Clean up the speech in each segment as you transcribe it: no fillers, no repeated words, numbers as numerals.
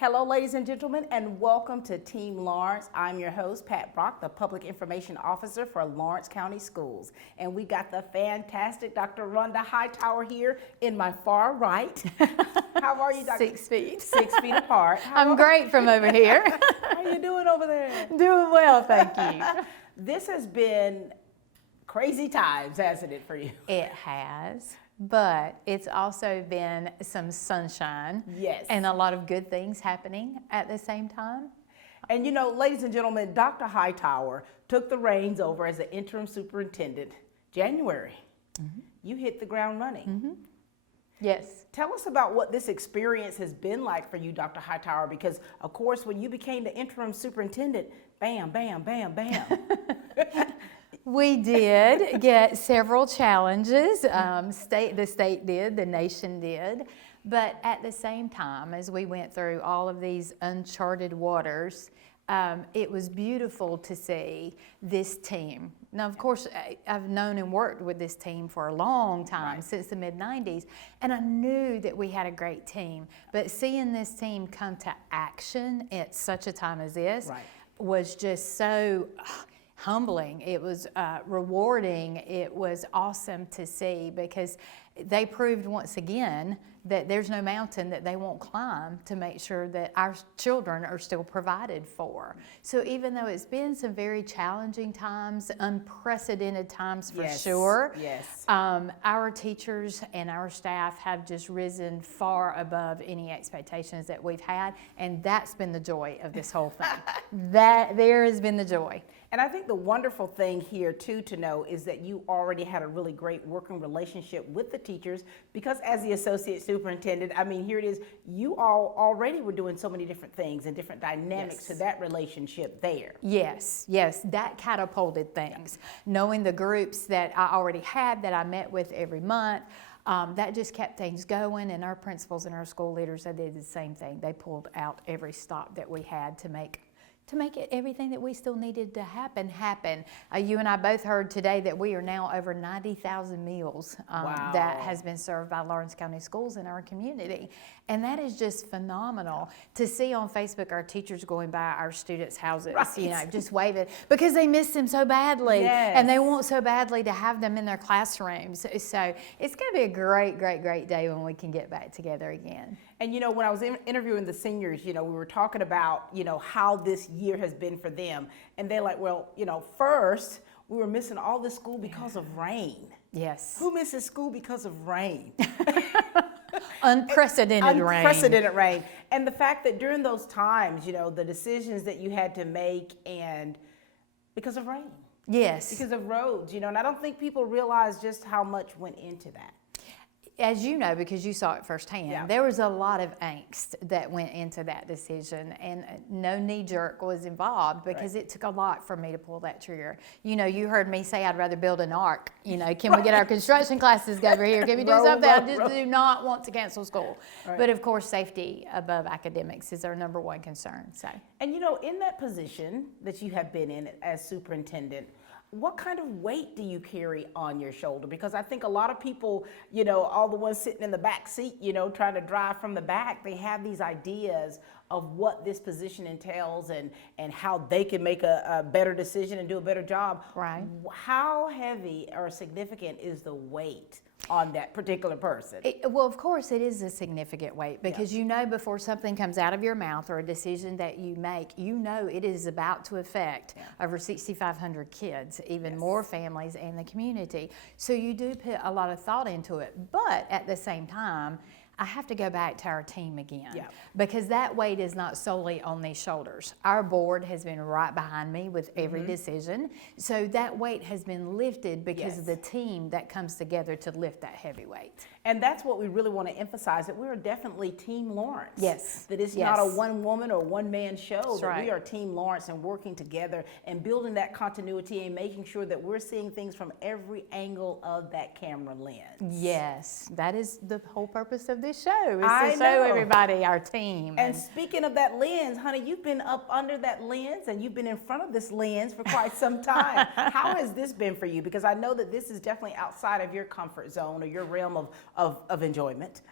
Hello, ladies and gentlemen, and welcome to Team Lawrence. I'm your host, Pat Brock, the Public Information Officer for Lawrence County Schools. And we got the fantastic Dr. Ronda Hightower here in my far right. How are you, Dr.? 6 feet. 6 feet apart. I'm great from over here. How are you doing over there? Doing well, thank you. This has been crazy times, hasn't it, for you? It has, but it's also been some sunshine. Yes. And a lot of good things happening at the same time. And you know, ladies and gentlemen, Dr. Hightower took the reins over as the interim superintendent January. Mm-hmm. You hit the ground running. Mm-hmm. Yes. Tell us about what this experience has been like for you, Dr. Hightower, because of course, when you became the interim superintendent, bam, bam, bam, bam. We did get several challenges. The state did, the nation did. But at the same time, as we went through all of these uncharted waters, it was beautiful to see this team. Now, of course, I've known and worked with this team for a long time, right, since the mid-90s, and I knew that we had a great team. But seeing this team come to action at such a time as this, right, was just so humbling. It was rewarding. It was awesome to see, because they proved once again that there's no mountain that they won't climb to make sure that our children are still provided for. So even though it's been some very challenging times, unprecedented times for sure, yes, our teachers and our staff have just risen far above any expectations that we've had, and that's been the joy of this whole thing. That there has been the joy. And I think the wonderful thing here too to know is that you already had a really great working relationship with the teachers, because as the associate superintendent, I mean, here it is, you all already were doing so many different things and different dynamics to that relationship there. Yes, yes, that catapulted things. Knowing the groups that I already had that I met with every month, that just kept things going, and our principals and our school leaders, they did the same thing. They pulled out every stop that we had to make it everything that we still needed to happen. You and I both heard today that we are now over 90,000 meals that has been served by Lawrence County Schools in our community. And that is just phenomenal to see on Facebook our teachers going by our students' houses, right, you know, just waving, because they miss them so badly, and they want so badly to have them in their classrooms. So it's going to be a great, great, great day when we can get back together again. And you know, when I was interviewing the seniors, you know, we were talking about, you know, how this year has been for them. And they're like, well, you know, first we were missing all this school because of rain. Yes. Who misses school because of rain? Unprecedented rain. And the fact that during those times, you know, the decisions that you had to make, and because of rain. Yes. Because of roads, you know, and I don't think people realize just how much went into that. As you know, because you saw it firsthand, there was a lot of angst that went into that decision, and no knee jerk was involved, because it took a lot for me to pull that trigger. You know, you heard me say I'd rather build an ark. You know, can we get our construction classes over here? Can we do something? I just do not want to cancel school. Right. But of course, safety above academics is our number one concern. So. And you know, in that position that you have been in as superintendent, what kind of weight do you carry on your shoulder? Because I think a lot of people, you know, all the ones sitting in the back seat, you know, trying to drive from the back, they have these ideas of what this position entails and how they can make a better decision and do a better job. Right. How heavy or significant is the weight on that particular person? Well, of course, it is a significant weight, because you know, before something comes out of your mouth or a decision that you make, you know it is about to affect over 6,500 kids, even more families, and the community. So you do put a lot of thought into it. But at the same time, I have to go back to our team again, because that weight is not solely on these shoulders. Our board has been right behind me with every decision. So that weight has been lifted because of the team that comes together to lift that heavy weight. And that's what we really want to emphasize, that we are definitely Team Lawrence. Yes. That it's not a one woman or one man show, that's that right, we are Team Lawrence, and working together and building that continuity and making sure that we're seeing things from every angle of that camera lens. Yes, that is the whole purpose of this show, is to show everybody our team. And speaking of that lens, honey, you've been up under that lens, and you've been in front of this lens for quite some time. How has this been for you? Because I know that this is definitely outside of your comfort zone or your realm of enjoyment.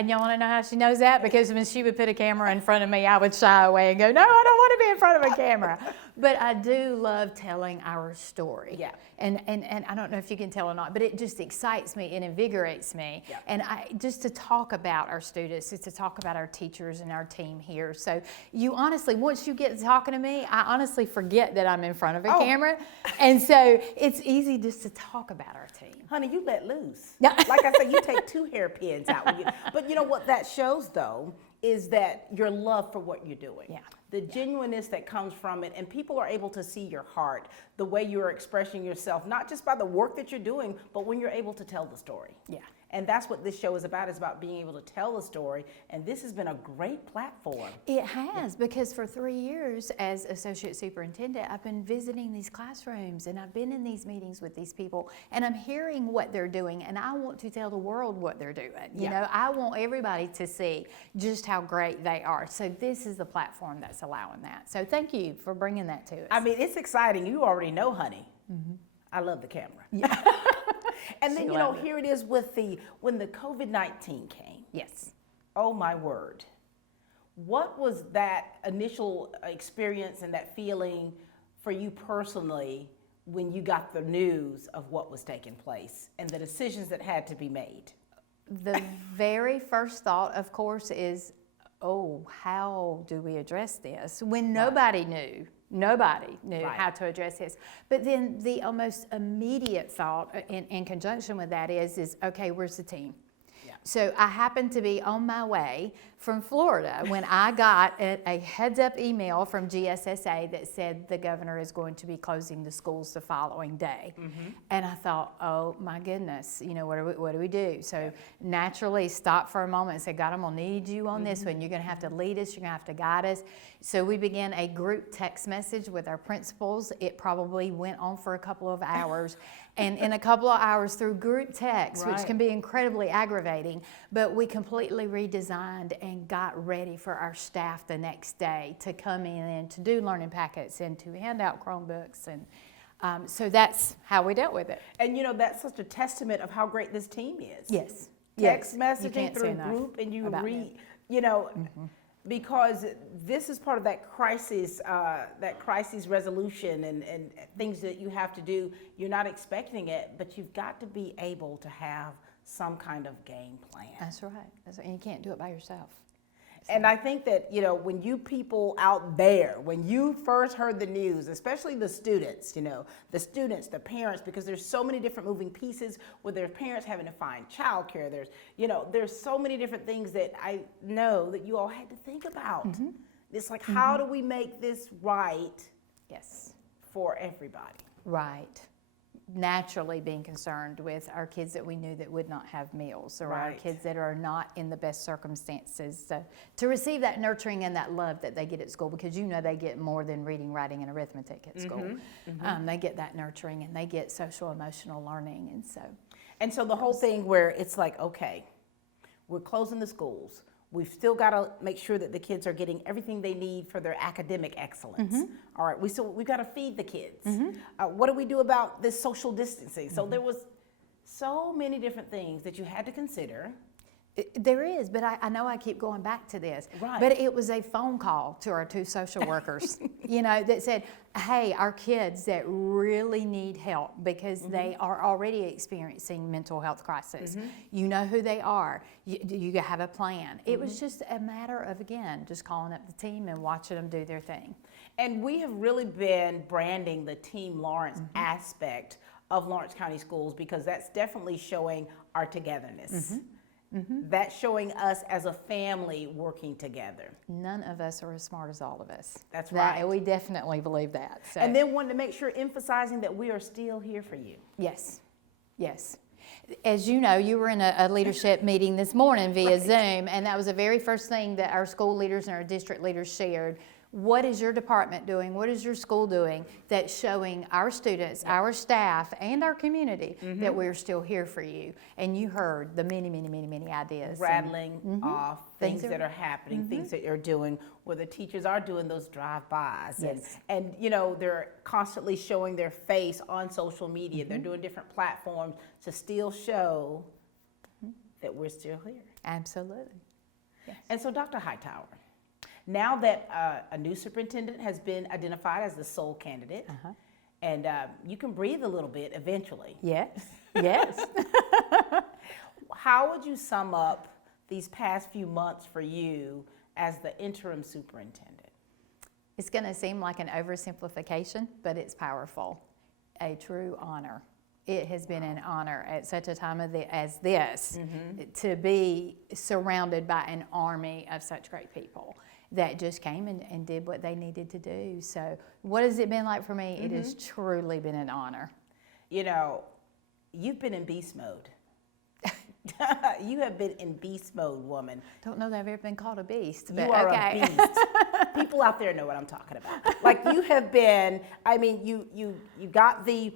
And y'all want to know how she knows that? Because when she would put a camera in front of me, I would shy away and go, no, I don't want to be in front of a camera. But I do love telling our story. Yeah. And I don't know if you can tell or not, but it just excites me and invigorates me. Yeah. And just to talk about our students, is to talk about our teachers and our team here. So you honestly, once you get talking to me, I honestly forget that I'm in front of a camera. And so it's easy just to talk about our team. Honey, you let loose. Yeah. Like I said, you take 2 hairpins out. But you know what that shows, though, is that your love for what you're doing. Yeah. The genuineness that comes from it, and people are able to see your heart, the way you're expressing yourself, not just by the work that you're doing, but when you're able to tell the story. Yeah. And that's what this show is about being able to tell the story. And this has been a great platform. It has, because for 3 years as associate superintendent, I've been visiting these classrooms and I've been in these meetings with these people and I'm hearing what they're doing, and I want to tell the world what they're doing. You know, I want everybody to see just how great they are. So this is the platform that's allowing that. So thank you for bringing that to us. I mean, it's exciting. You already know, honey. I love the camera. Yeah. And then, here it is with when the COVID-19 came. Yes. Oh my word. What was that initial experience and that feeling for you personally when you got the news of what was taking place and the decisions that had to be made? The very first thought, of course, is, oh, how do we address this? When nobody knew. Nobody knew how to address this. But then the almost immediate thought in conjunction with that is okay, where's the team? Yeah. So I happened to be on my way from Florida when I got a heads-up email from GSSA that said the governor is going to be closing the schools the following day. And I thought, oh my goodness, what do we do? So naturally stopped for a moment and said, God, I'm gonna need you on this one. You're gonna have to lead us, you're gonna have to guide us. So we began a group text message with our principals. It probably went on for a couple of hours. And in a couple of hours through group text, which can be incredibly aggravating, but we completely redesigned and got ready for our staff the next day to come in and to do learning packets and to hand out Chromebooks. And so that's how we dealt with it. And that's such a testament of how great this team is. Yes. Text messaging through group, and you read, because this is part of that crisis resolution and things that you have to do. You're not expecting it, but you've got to be able to have some kind of game plan. That's right. And you can't do it by yourself. And I think that, when you people out there, when you first heard the news, especially the students, the parents, because there's so many different moving pieces with their parents having to find childcare. There's so many different things that I know that you all had to think about. It's like, how do we make this right? Yes. For everybody? Right. Naturally being concerned with our kids that we knew that would not have meals, or our kids that are not in the best circumstances to receive that nurturing and that love that they get at school, because they get more than reading, writing, and arithmetic at school. They get that nurturing and they get social emotional learning, and so the whole thing where it's like, okay, we're closing the schools. We've still got to make sure that the kids are getting everything they need for their academic excellence. All right, we've got to feed the kids. What do we do about this social distancing? So there was so many different things that you had to consider. There is, but I know I keep going back to this. Right. But it was a phone call to our 2 social workers, that said, hey, our kids that really need help because they are already experiencing mental health crisis. You know who they are. You have a plan. It was just a matter of, again, just calling up the team and watching them do their thing. And we have really been branding the Team Lawrence aspect of Lawrence County Schools, because that's definitely showing our togetherness. That's showing us as a family working together. None of us are as smart as all of us. That's right. We definitely believe that. So. And then wanting to make sure, emphasizing that we are still here for you. Yes, yes. As you know, you were in a leadership meeting this morning via Zoom, and that was the very first thing that our school leaders and our district leaders shared. What is your department doing? What is your school doing that's showing our students, our staff, and our community that we're still here for you? And you heard the many, many, many, many ideas. Rattling off things that are happening, things that you're doing, where the teachers are doing those drive-bys. Yes. And they're constantly showing their face on social media. They're doing different platforms to still show that we're still here. Absolutely. Yes. And so, Dr. Hightower, now that a new superintendent has been identified as the sole candidate, and you can breathe a little bit eventually. Yes, yes. How would you sum up these past few months for you as the interim superintendent? It's going to seem like an oversimplification, but it's powerful. A true honor. It has been an honor at such a time as this to be surrounded by an army of such great people that just came and did what they needed to do. So what has it been like for me? It has truly been an honor. You know, you've been in beast mode. You have been in beast mode, woman. Don't know that I've ever been called a beast, but You are okay. a beast. People out there know what I'm talking about. Like, you have been, I mean, you got the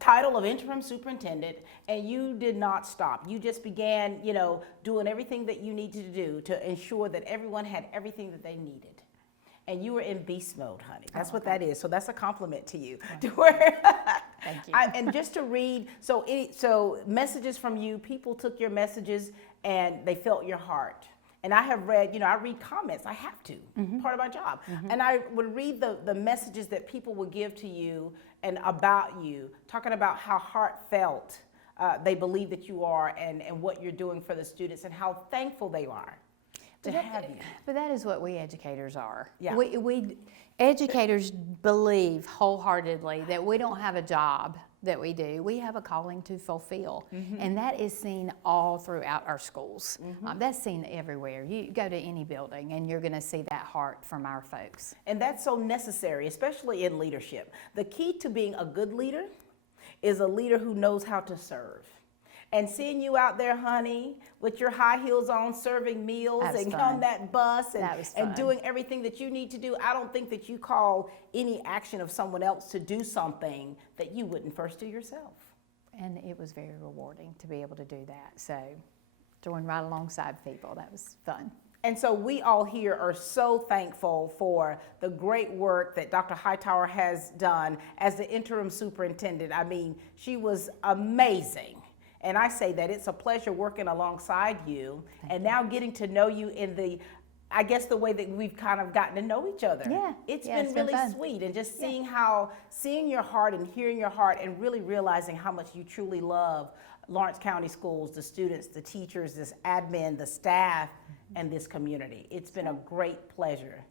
title of interim superintendent, and you did not stop. You just began, you know, doing everything that you needed to do to ensure that everyone had everything that they needed. And you were in beast mode, honey. That's what that is. So that's a compliment to you. Thank you. And just to read, so messages from you, people took your messages and they felt your heart. And I have read, you know, I read comments. I have to, part of my job. And I would read the messages that people would give to you and about you, talking about how heartfelt they believe that you are and what you're doing for the students and how thankful they are to have you. But that is what we educators are. Yeah. We educators believe wholeheartedly that we don't have a job that we do. We have a calling to fulfill. And that is seen all throughout our schools. That's seen everywhere. You go to any building and you're going to see that heart from our folks. And that's so necessary, especially in leadership. The key to being a good leader is a leader who knows how to serve. And seeing you out there, honey, with your high heels on, serving meals and on that bus and doing everything that you need to do, I don't think that you call any action of someone else to do something that you wouldn't first do yourself. And it was very rewarding to be able to do that. So join right alongside people. That was fun. And so we all here are so thankful for the great work that Dr. Hightower has done as the interim superintendent. I mean, she was amazing. And I say that it's a pleasure working alongside you and now getting to know you in the, I guess, the way that we've kind of gotten to know each other. Yeah. It's been really sweet, and just seeing seeing your heart and hearing your heart and really realizing how much you truly love Lawrence County Schools, the students, the teachers, this admin, the staff, and this community. It's been a great pleasure.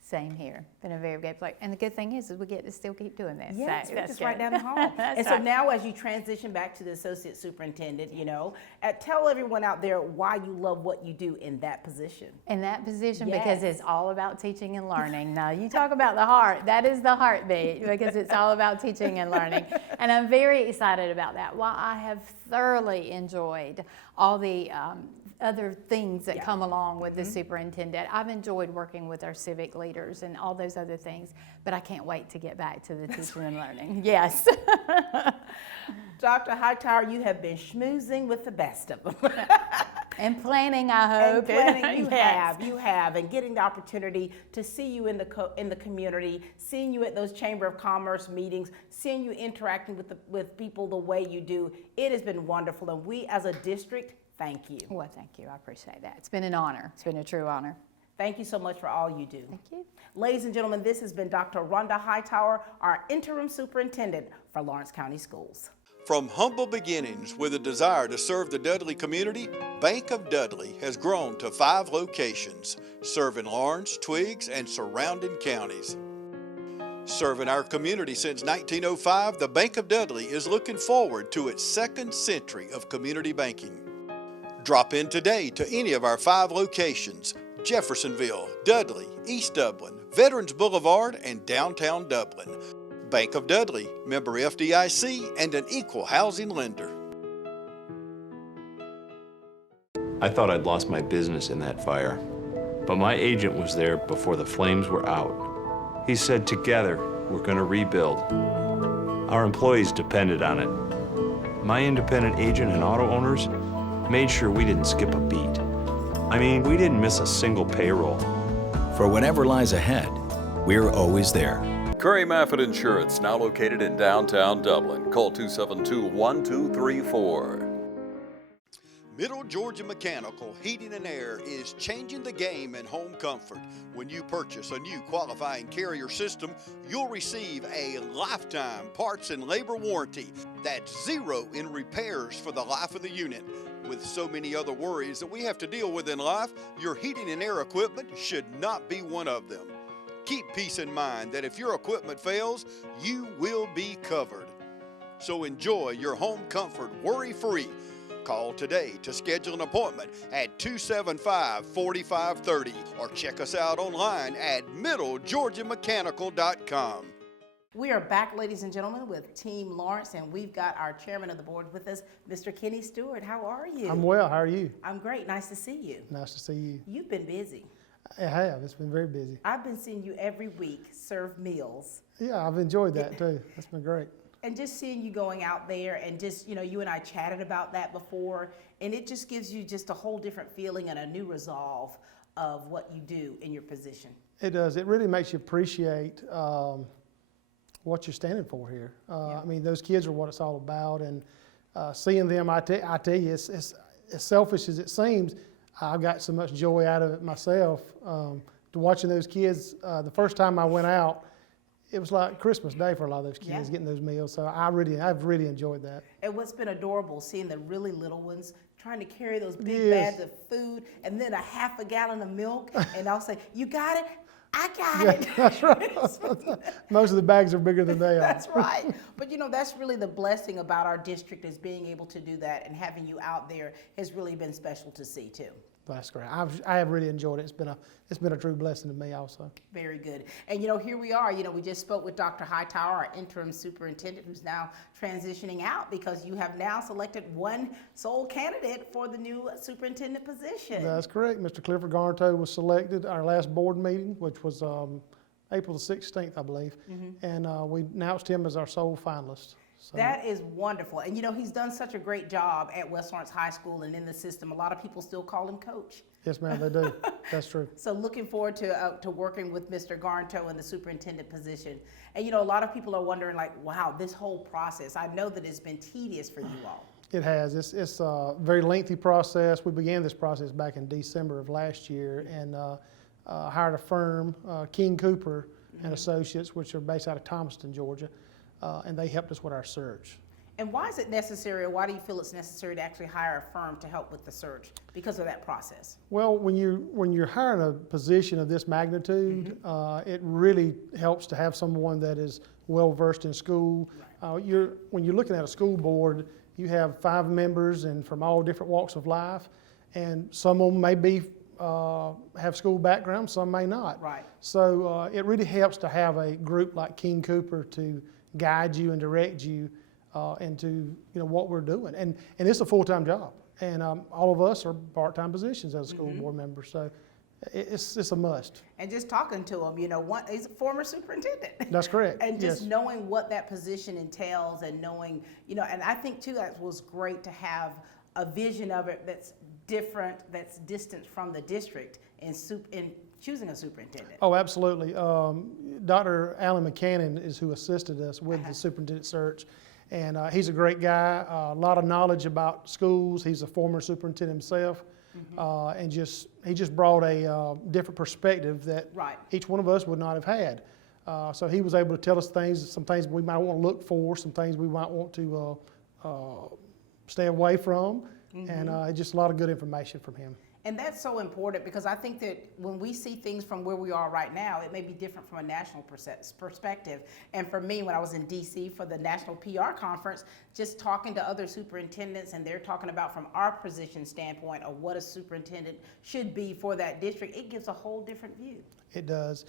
Same here. Been a very great pleasure. And the good thing is we get to still keep doing this. Yes, so we're just right down the hall. And so now as you transition back to the associate superintendent, you know, tell everyone out there why you love what you do in that position. In that position, because it's all about teaching and learning. Now, you talk about the heart. That is the heartbeat, because it's all about teaching and learning. And I'm very excited about that. While I have thoroughly enjoyed all the other things that come along with the superintendent. I've enjoyed working with our civic leaders and all those other things, but I can't wait to get back to the teaching and learning. Yes. Dr. Hightower, you have been schmoozing with the best of them. And planning, I hope. And planning, you have, and getting the opportunity to see you in the community, seeing you at those Chamber of Commerce meetings, seeing you interacting with people the way you do. It has been wonderful, and we as a district, thank you. Well, thank you. I appreciate that. It's been an honor. It's been a true honor. Thank you so much for all you do. Thank you. Ladies and gentlemen, this has been Dr. Ronda Hightower, our interim superintendent for Lawrence County Schools. From humble beginnings with a desire to serve the Dudley community, Bank of Dudley has grown to 5 locations, serving Lawrence, Twiggs, and surrounding counties. Serving our community since 1905, the Bank of Dudley is looking forward to its 2nd century of community banking. Drop in today to any of our 5 locations: Jeffersonville, Dudley, East Dublin, Veterans Boulevard, and downtown Dublin. Bank of Dudley, member FDIC, and an equal housing lender. I thought I'd lost my business in that fire, but my agent was there before the flames were out. He said, together, we're going to rebuild. Our employees depended on it. My independent agent and auto owners made sure we didn't skip a beat. I mean, we didn't miss a single payroll. For whatever lies ahead, we're always there. Curry Maffett Insurance, now located in downtown Dublin. Call 272-1234. Middle Georgia Mechanical Heating and Air is changing the game in home comfort. When you purchase a new qualifying Carrier system, you'll receive a lifetime parts and labor warranty that's zero in repairs for the life of the unit. With so many other worries that we have to deal with in life, your heating and air equipment should not be one of them. Keep peace in mind that if your equipment fails, you will be covered. So enjoy your home comfort worry-free. Call today to schedule an appointment at 275-4530 or check us out online at middlegeorgiamechanical.com. We are back, ladies and gentlemen, with Team Lawrence, and we've got our chairman of the board with us, Mr. Kenny Stewart. How are you? I'm well. How are you? I'm great. Nice to see you. Nice to see you. You've been busy. I have. It's been very busy. I've been seeing you every week serve meals. Yeah, I've enjoyed that too. That's been great. And just seeing you going out there and just, you and I chatted about that before, and it just gives you just a whole different feeling and a new resolve of what you do in your position. It does. It really makes you appreciate what you're standing for here. Yeah. I mean, those kids are what it's all about, and seeing them, I tell you, it's as selfish as it seems, I've got so much joy out of it myself. To watching those kids, the first time I went out, it was like Christmas Day for a lot of those kids, Yeah. getting those meals. So I've really enjoyed that. And what's been adorable, seeing the really little ones trying to carry those big Yes. bags of food and then a half a gallon of milk, and I'll say, "You got it? I got Yeah, it." that's right. Most of the bags are bigger than they are. That's right. But that's really the blessing about our district, is being able to do that, and having you out there has really been special to see too. That's great. I have really enjoyed it. It's been a true blessing to me also. Very good. And here we are. We just spoke with Dr. Hightower, our interim superintendent, who's now transitioning out because you have now selected one sole candidate for the new superintendent position. That's correct. Mr. Clifford Garnto was selected our last board meeting, which was April the 16th, I believe, and we announced him as our sole finalist. So. That is wonderful. And he's done such a great job at West Lawrence High School and in the system. A lot of people still call him coach. Yes, ma'am, they do. That's true. So looking forward to working with Mr. Garnto in the superintendent position. And a lot of people are wondering, like, wow, this whole process, I know that it's been tedious for you all. It has. It's a very lengthy process. We began this process back in December of last year and hired a firm, King Cooper and Associates, which are based out of Thomaston, Georgia. And they helped us with our search. And why is it necessary, or why do you feel it's necessary to actually hire a firm to help with the search because of that process? Well, when you're hiring a position of this magnitude, it really helps to have someone that is well versed in school. Right. When you're looking at a school board, you have 5 members and from all different walks of life, and some of them may be have school background, some may not. Right. So it really helps to have a group like King Cooper to guide you and direct you into what we're doing, and it's a full-time job, and all of us are part-time positions as a school board member, so it's a must. And just talking to him, he's a former superintendent. That's correct. And just yes. knowing what that position entails, and knowing, and I think too that was great to have a vision of it that's different, that's distant from the district in choosing a superintendent. Oh, absolutely. Dr. Alan McCannon is who assisted us with the superintendent search, and he's a great guy, a lot of knowledge about schools. He's a former superintendent himself, and he just brought a different perspective that each one of us would not have had. So he was able to tell us some things we might want to look for, some things we might want to stay away from, and just a lot of good information from him. And that's so important, because I think that when we see things from where we are right now, it may be different from a national perspective. And for me, when I was in DC for the National PR Conference, just talking to other superintendents, and they're talking about from our position standpoint of what a superintendent should be for that district, it gives a whole different view. It does.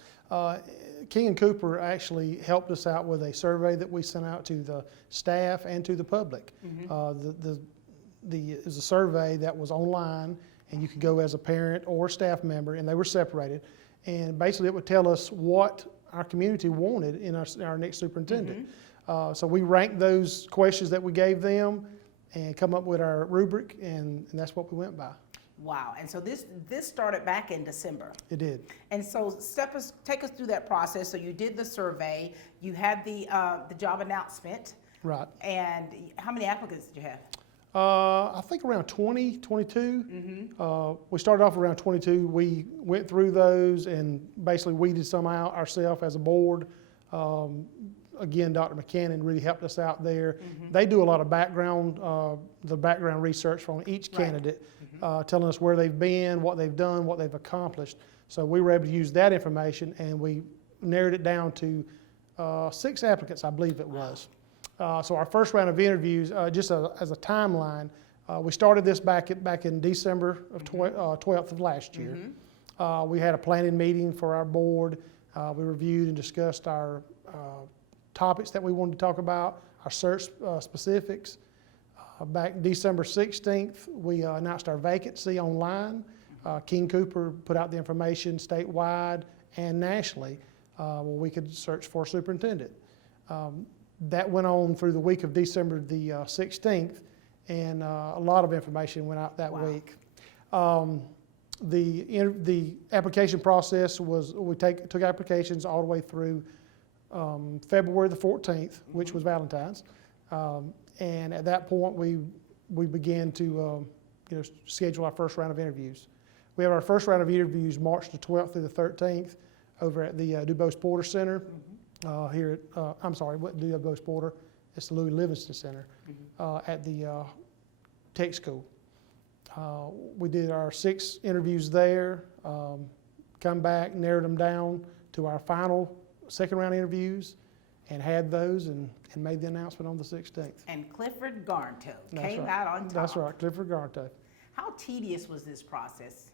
King and Cooper actually helped us out with a survey that we sent out to the staff and to the public. It was a survey that was online, and you could go as a parent or staff member, and they were separated. And basically it would tell us what our community wanted in our next superintendent. So we ranked those questions that we gave them and come up with our rubric, and that's what we went by. Wow. And so this started back in December. It did. And so take us through that process. So you did the survey, you had the job announcement. Right. And how many applicants did you have? I think around 20, 22. We started off around 22. We went through those and basically weeded some out ourselves as a board. Again, Dr. McCannon really helped us out there. They do a lot of background research on each candidate, telling us where they've been, what they've done, what they've accomplished. So we were able to use that information, and we narrowed it down to 6 applicants, I believe it was. So our first round of interviews, just as a timeline, we started this back in December of 12th of last year. We had a planning meeting for our board. We reviewed and discussed our topics that we wanted to talk about, our search specifics. Back December 16th, we announced our vacancy online. King Cooper put out the information statewide and nationally where we could search for a superintendent. That went on through the week of December the 16th, and a lot of information went out that week. The application process was, we took applications all the way through February the 14th, which was Valentine's, and at that point we began to schedule our first round of interviews. We have our first round of interviews March the 12th through the 13th over at the DuBose Porter Center. Here at, I'm sorry, what DuBose Porter? It's the Louis Livingston Center at the Tech School. We did our 6 interviews there, come back, narrowed them down to our final second round interviews, and had those and made the announcement on the 16th. And Clifford Garnto came out on top. That's right, Clifford Garnto. How tedious was this process?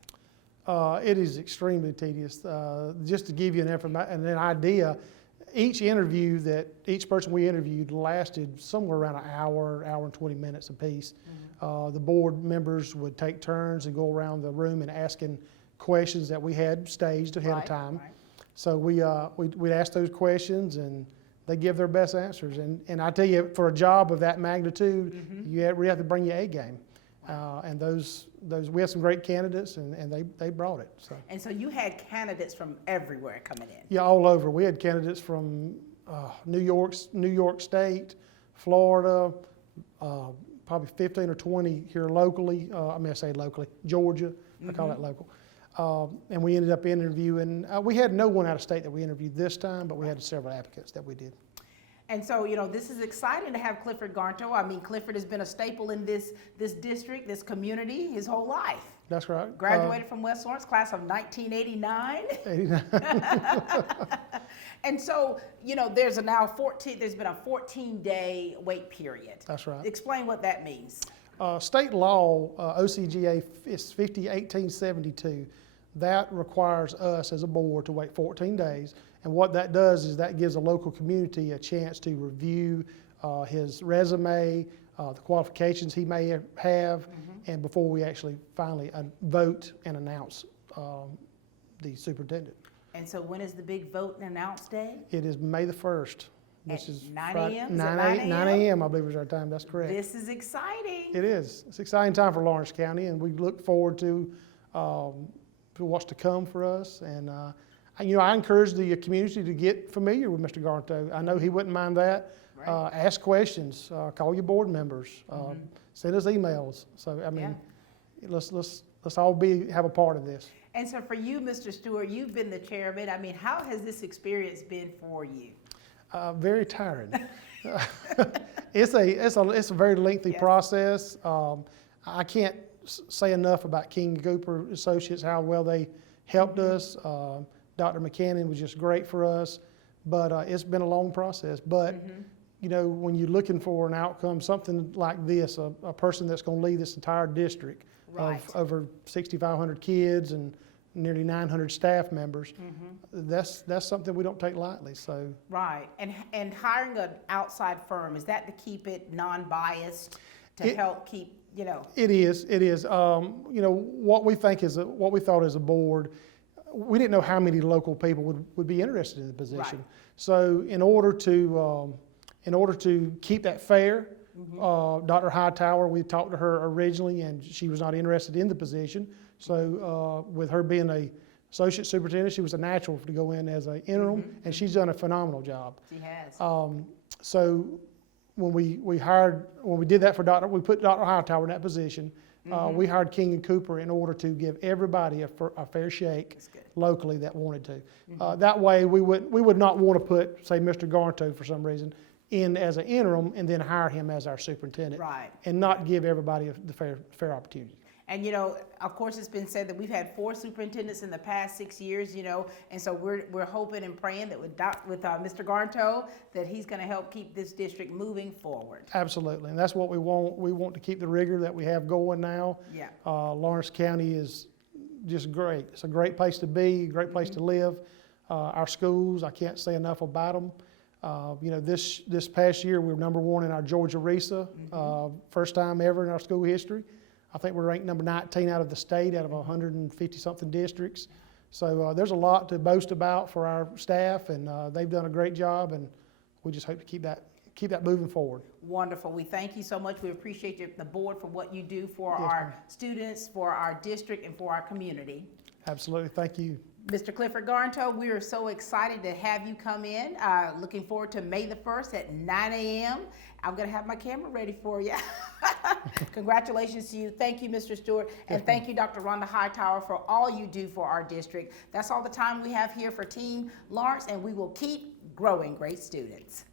It is extremely tedious. Just to give you an idea, each person we interviewed lasted somewhere around an hour and 20 minutes apiece. The board members would take turns and go around the room and asking questions that we had staged ahead of time. So we'd ask those questions, and they give their best answers. And I tell you, for a job of that magnitude, you really have to bring your A game. And those we had some great candidates, and they brought it. So. And so you had candidates from everywhere coming in. Yeah, all over. We had candidates from New York State, Florida, probably 15 or 20 here locally. I say locally, Georgia. I call that local. And we ended up interviewing. We had no one out of state that we interviewed this time, but we had several applicants that we did. And so, this is exciting to have Clifford Garnto. I mean, Clifford has been a staple in this district, this community, his whole life. That's right. Graduated from West Lawrence, class of 1989. 89. And so, there's been a 14-day wait period. That's right. Explain what that means. State law, OCGA is 50/1872. That requires us as a board to wait 14 days. And what that does is that gives a local community a chance to review his resume, the qualifications he may have, and before we actually finally vote and announce the superintendent. And so when is the big vote and announce day? It is May the 1st. At 9 Friday, a.m.? 9 a.m. I believe is our time. That's correct. This is exciting. It is. It's an exciting time for Lawrence County, and we look forward to what's to come for us. And I encourage the community to get familiar with Mr. Garnto. I know he wouldn't mind that. Right. Ask questions. Call your board members. Send us emails. So I mean, let's all have a part of this. And so for you, Mr. Stewart, you've been the chairman. I mean, how has this experience been for you? Very tiring. It's a very lengthy process. I can't say enough about King Cooper Associates, how well they helped us. Dr. McCannon was just great for us, but it's been a long process. But when you're looking for an outcome, something like this, a person that's going to lead this entire district of over 6,500 kids and nearly 900 staff members, that's something we don't take lightly. So and hiring an outside firm, is that to keep it non-biased, to help keep It is. What we thought as a board, we didn't know how many local people would be interested in the position. So in order to keep that fair, Dr. Hightower, we talked to her originally, and she was not interested in the position. So with her being a associate superintendent, she was a natural to go in as an interim, and she's done a phenomenal job. She has. So when we did that for we put Dr. Hightower in that position. We hired King and Cooper in order to give everybody a fair shake locally that wanted to. That way, we would not want to put, say, Mr. Garnto for some reason in as an interim and then hire him as our superintendent, Right. and not give everybody the fair opportunity. And, of course, it's been said that we've had 4 superintendents in the past 6 years, and so we're hoping and praying that with Mr. Garnto, that he's going to help keep this district moving forward. Absolutely, and that's what we want. We want to keep the rigor that we have going now. Yeah. Lawrence County is just great. It's a great place to be, a great place to live. Our schools, I can't say enough about them. This past year, we were #1 in our Georgia RESA, first time ever in our school history. I think we're ranked number 19 out of the state, out of 150-something districts. So there's a lot to boast about for our staff, and they've done a great job, and we just hope to keep that moving forward. Wonderful. We thank you so much. We appreciate the board for what you do for our students, for our district, and for our community. Absolutely. Thank you. Mr. Clifford Garnto, we are so excited to have you come in. Looking forward to May the 1st at 9 a.m. I'm going to have my camera ready for you. Congratulations to you. Thank you, Mr. Stewart. And thank you, Dr. Ronda Hightower, for all you do for our district. That's all the time we have here for Team Lawrence, and we will keep growing great students.